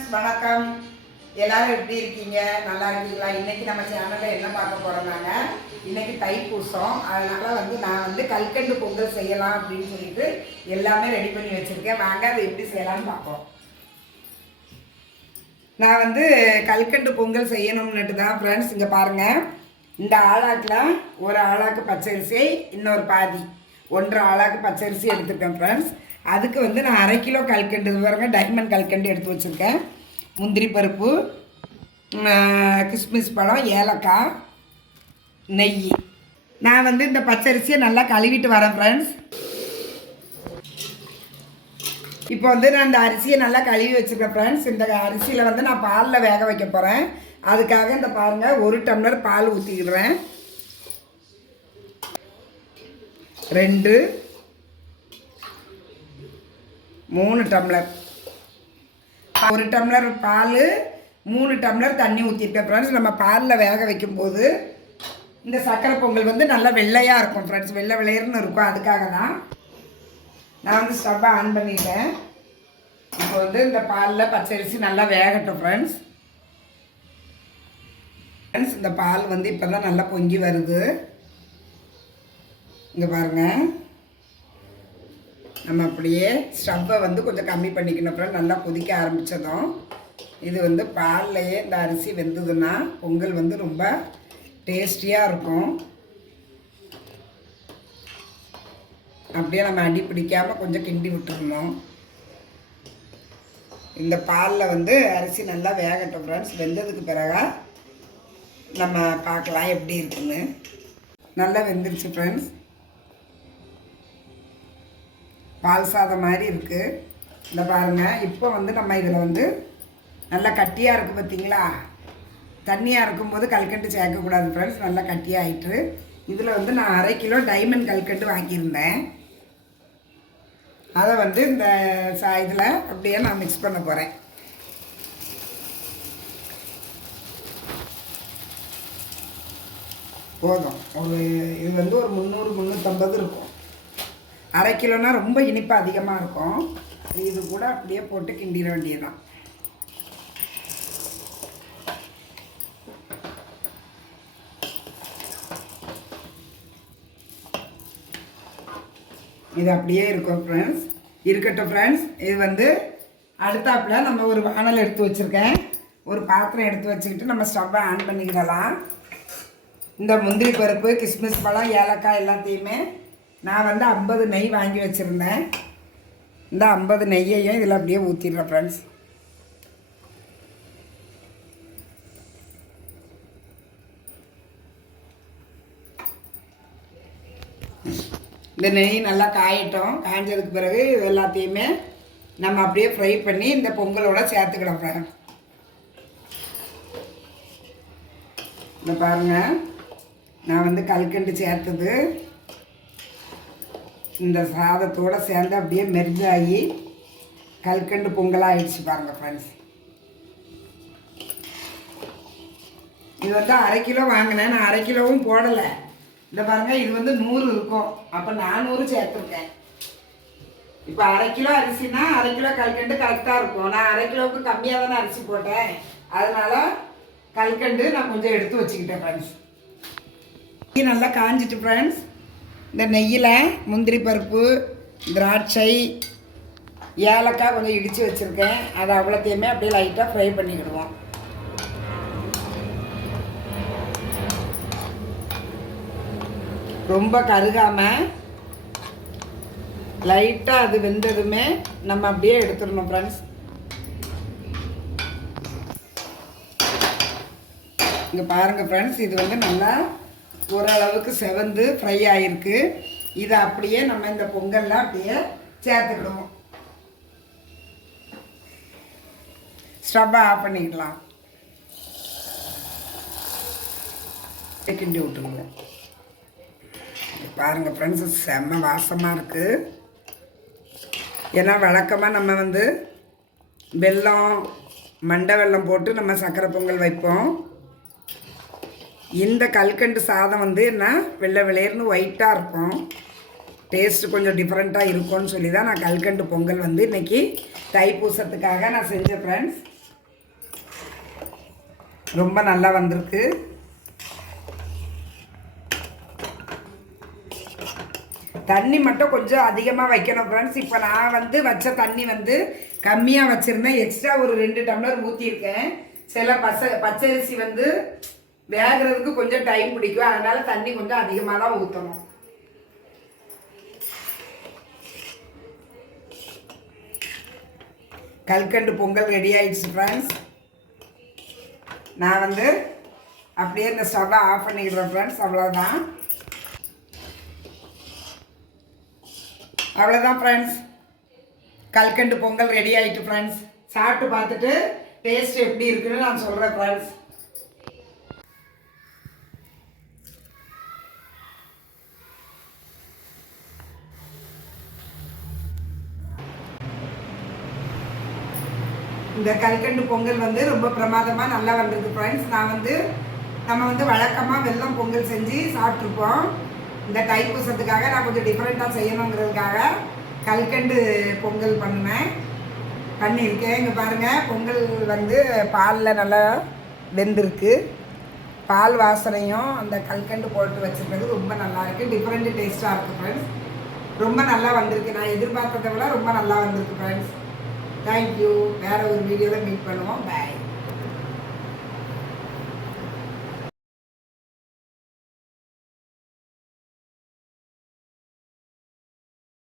Friends, வணக்கம். எல்லாரும் எப்படி இருக்கீங்க? நல்லா இருக்கீங்களா? இன்னைக்கு நம்ம சேனலில் என்ன பார்க்க போகிறோம்னாங்க, இன்னைக்கு தைப்பூசம். அதனால் நான் கல்கண்டு பொங்கல் செய்யலாம் அப்படின்னு சொல்லிட்டு எல்லாமே ரெடி பண்ணி வச்சுருக்கேன். வாங்க அதை எப்படி செய்யலாம்னு பார்ப்போம். நான் கல்கண்டு பொங்கல் செய்யணும்னுட்டு தான் ஃப்ரெண்ட்ஸ். இங்கே பாருங்கள், இந்த ஆளாக்கில் ஒரு ஆளாக்கு பச்சரிசி, இன்னொரு பாதி 1.5 ஆளாக்கு பச்சரிசி எடுத்துருக்கேன் ஃப்ரெண்ட்ஸ். அதுக்கு நான் 1/2 கிலோ கல்கண்டு, பாருங்க டைமண்ட் கல்கண்டு எடுத்து வச்சுருக்கேன். முந்திரி பருப்பு, கிஸ்மிஸ் பழம், ஏலக்காய், நெய். நான் இந்த பச்சரிசியை நல்லா கழுவிட்டு வரேன் ஃப்ரெண்ட்ஸ். இப்போ நான் இந்த அரிசியை நல்லா கழுவி வச்சுருக்கேன் ஃப்ரெண்ட்ஸ். இந்த அரிசியில் நான் பாலில் வேக வைக்க போகிறேன். அதுக்காக இந்த பாருங்கள், 1 டம்ளர் பால் ஊற்றிக்கிடுறேன். 2 3 டம்ளர், 1 டம்ளர் பால், 3 டம்ளர் தண்ணி ஊற்றிருக்கேன் ஃப்ரெண்ட்ஸ். நம்ம பாலில் வேக வைக்கும்போது இந்த சக்கரை பொங்கல் நல்லா வெள்ளையாக இருக்கும் ஃப்ரெண்ட்ஸ், வெள்ளை வெள்ளையர்னு இருக்கும். அதுக்காக தான் நான் ஸ்டவ்வை ஆன் பண்ணிட்டேன். இப்போ இந்த பாலில் பச்சரிசி நல்லா வேகட்டும் ஃப்ரெண்ட்ஸ். இந்த பால் இப்போ தான் நல்லா பொங்கி வருது. இங்கே பாருங்கள், நம்ம அப்படியே ஸ்டவ்வை கொஞ்சம் கம்மி பண்ணிக்கணும் ஃப்ரெண்ட். நல்லா கொதிக்க ஆரம்பித்ததும் இது பால்லையே இந்த அரிசி வெந்ததுன்னா பொங்கல் ரொம்ப டேஸ்டியாக இருக்கும். அப்படியே நம்ம அடி பிடிக்காமல் கொஞ்சம் கிண்டி விட்டுருணும். இந்த பாலில் அரிசி நல்லா வேகட்டும் ஃப்ரெண்ட்ஸ். வெந்ததுக்கு பிறகு நம்ம பார்க்கலாம் எப்படி இருக்குன்னு. நல்லா வெந்துருச்சு ஃப்ரெண்ட்ஸ். பால் சாதம் மாதிரி இருக்குது. இந்த பாருங்கள், இப்போ நம்ம இதில் நல்லா கட்டியாக இருக்குது பார்த்தீங்களா? தண்ணியாக இருக்கும்போது கல்கண்டு சேர்க்கக்கூடாது ஃப்ரெண்ட்ஸ். நல்லா கட்டியாக ஆகிட்டு இதில் நான் 1/2 கிலோ டைமண்ட் கல்கண்டு வாங்கியிருந்தேன். அதை இந்த இதில் அப்படியே நான் மிக்ஸ் பண்ண போகிறேன். போதும். இது ஒரு 300-350 இருக்கும். 1/2 கிலோனா ரொம்ப இனிப்பு அதிகமாக இருக்கும். இது கூட அப்படியே போட்டு கிண்டிட வேண்டியதுதான். இது அப்படியே இருக்கும் ஃப்ரெண்ட்ஸ். இருக்கட்டும் ஃப்ரெண்ட்ஸ். இது அடுத்தாப்பில் நம்ம ஒரு வானல் எடுத்து வச்சுருக்கேன். ஒரு பாத்திரம் எடுத்து வச்சுக்கிட்டு நம்ம ஸ்டவ்வை ஆன் பண்ணிக்கிடலாம். இந்த முந்திரி பருப்பு, கிஸ்மிஸ் பழம், ஏலக்காய் எல்லாத்தையுமே நான் 50 நெய் வாங்கி வச்சுருந்தேன். இந்த 50 நெய்யையும் இதில் அப்படியே ஊற்றிடுறேன் ஃப்ரெண்ட்ஸ். இந்த நெய் நல்லா காயட்டும். காய்ஞ்சதுக்கு பிறகு இது எல்லாத்தையுமே நம்ம அப்படியே ஃப்ரை பண்ணி இந்த பொங்கலோட சேர்த்துக்கலாம் ஃப்ரெண்ட்ஸ். இந்த பாருங்கள், நான் கல்கண்டு சேர்த்தது இந்த சாதத்தோடு சேர்ந்து அப்படியே மெர்ஜாகி கல்கண்டு பொங்கலாக ஆயிடுச்சு பாருங்கள் ஃப்ரெண்ட்ஸ். இது 1/2 கிலோ வாங்கினேன். நான் 1/2 கிலோவும் போடலை. இந்த பாருங்கள், இது 100 இருக்கும். அப்போ 400 சேர்த்துருக்கேன். இப்போ 1/2 கிலோ அரிசினா 1/2 கிலோ கல்கண்டு கரெக்டாக இருக்கும். நான் 1/2 கிலோவுக்கு கம்மியாக தானே அரிசி போட்டேன். அதனால் கல்கண்டு நான் கொஞ்சம் எடுத்து வச்சுக்கிட்டேன் ஃப்ரெண்ட்ஸ். நல்லா காஞ்சிட்டு ஃப்ரெண்ட்ஸ். இந்த நெய்யில் முந்திரி பருப்பு, திராட்சை, ஏலக்காய் கொஞ்சம் இடித்து வச்சுருக்கேன். அதை அவ்வளோத்தையுமே அப்படியே லைட்டாக ஃப்ரை பண்ணிக்கிடுவோம். ரொம்ப கருகாமல் லைட்டாக அது வெந்ததுமே நம்ம அப்படியே எடுத்துடணும் ஃப்ரெண்ட்ஸ். இங்கே பாருங்கள் ஃப்ரெண்ட்ஸ், இது நல்லா ஓரளவுக்கு செவந்து ஃப்ரை ஆகிருக்கு. இதை அப்படியே நம்ம இந்த பொங்கல்லாம் அப்படியே சேர்த்துக்கிடுவோம். ஸ்டவ்வை ஆஃப் பண்ணிக்கலாம். கிண்டி விட்டுருங்க. பாருங்கள் ஃப்ரெண்ட்ஸ், செம்ம வாசமாக இருக்குது. ஏன்னா வழக்கமாக நம்ம வெல்லம், மண்டை வெல்லம் போட்டு நம்ம சக்கரை பொங்கல் வைப்போம். இந்த கல்கண்டு சாதம் என்ன வெள்ளை வெள்ளையர்னு ஒயிட்டாக இருக்கும். டேஸ்ட்டு கொஞ்சம் டிஃப்ரெண்ட்டாக இருக்கும்னு சொல்லி தான் நான் கல்கண்டு பொங்கல் இன்றைக்கி தைப்பூசத்துக்காக நான் செஞ்சேன் ஃப்ரெண்ட்ஸ். ரொம்ப நல்லா வந்திருக்கு. தண்ணி மட்டும் கொஞ்சம் அதிகமாக வைக்கணும் ஃப்ரெண்ட்ஸ். இப்போ நான் வந்து வச்ச தண்ணி வந்து கம்மியாக வச்சுருந்தேன். எக்ஸ்ட்ரா ஒரு 2 டம்ளர் ஊற்றிருக்கேன். சில பச்சரிசி வந்து வேகிறதுக்கு கொஞ்சம் டைம் பிடிக்கும். அதனால் தண்ணி கொஞ்சம் அதிகமாக தான் ஊற்றணும். கல்கண்டு பொங்கல் ரெடி ஆயிடுச்சு ஃப்ரெண்ட்ஸ். நான் வந்து அப்படியே இந்த ஸ்டவ்வை ஆஃப் பண்ணிக்கிறேன் ஃப்ரெண்ட்ஸ். அவ்வளோதான் ஃப்ரெண்ட்ஸ். கல்கண்டு பொங்கல் ரெடி ஆகிட்டு ஃப்ரெண்ட்ஸ். சாப்பிட்டு பார்த்துட்டு டேஸ்ட் எப்படி இருக்குன்னு நான் சொல்கிறேன் ஃப்ரெண்ட்ஸ். இந்த கல்கண்டு பொங்கல் வந்து ரொம்ப பிரமாதமாக நல்லா வந்திருக்கு ஃப்ரெண்ட்ஸ். நம்ம வந்து வழக்கமாக வெல்லம் பொங்கல் செஞ்சு சாப்பிட்ருப்போம். இந்த தைப்பூசத்துக்காக நான் கொஞ்சம் டிஃப்ரெண்ட்டாக செய்யணுங்கிறதுக்காக கல்கண்டு பொங்கல் பண்ணியிருக்கேன். இங்கே பாருங்கள், பொங்கல் வந்து பாலில் நல்லா வெந்திருக்கு. பால் வாசனையும் அந்த கல்கண்டு போட்டு வச்சுருக்கிறது ரொம்ப நல்லா இருக்குது. டிஃப்ரெண்ட் டேஸ்ட்டாக இருக்குது ஃப்ரெண்ட்ஸ். ரொம்ப நல்லா வந்திருக்கு. நான் எதிர்பார்த்ததை விட ரொம்ப நல்லா வந்திருக்கு ஃப்ரெண்ட்ஸ். தேங்க்யூ. வேறு ஒரு வீடியோவில் மீட் பண்ணுவோம். பாய்.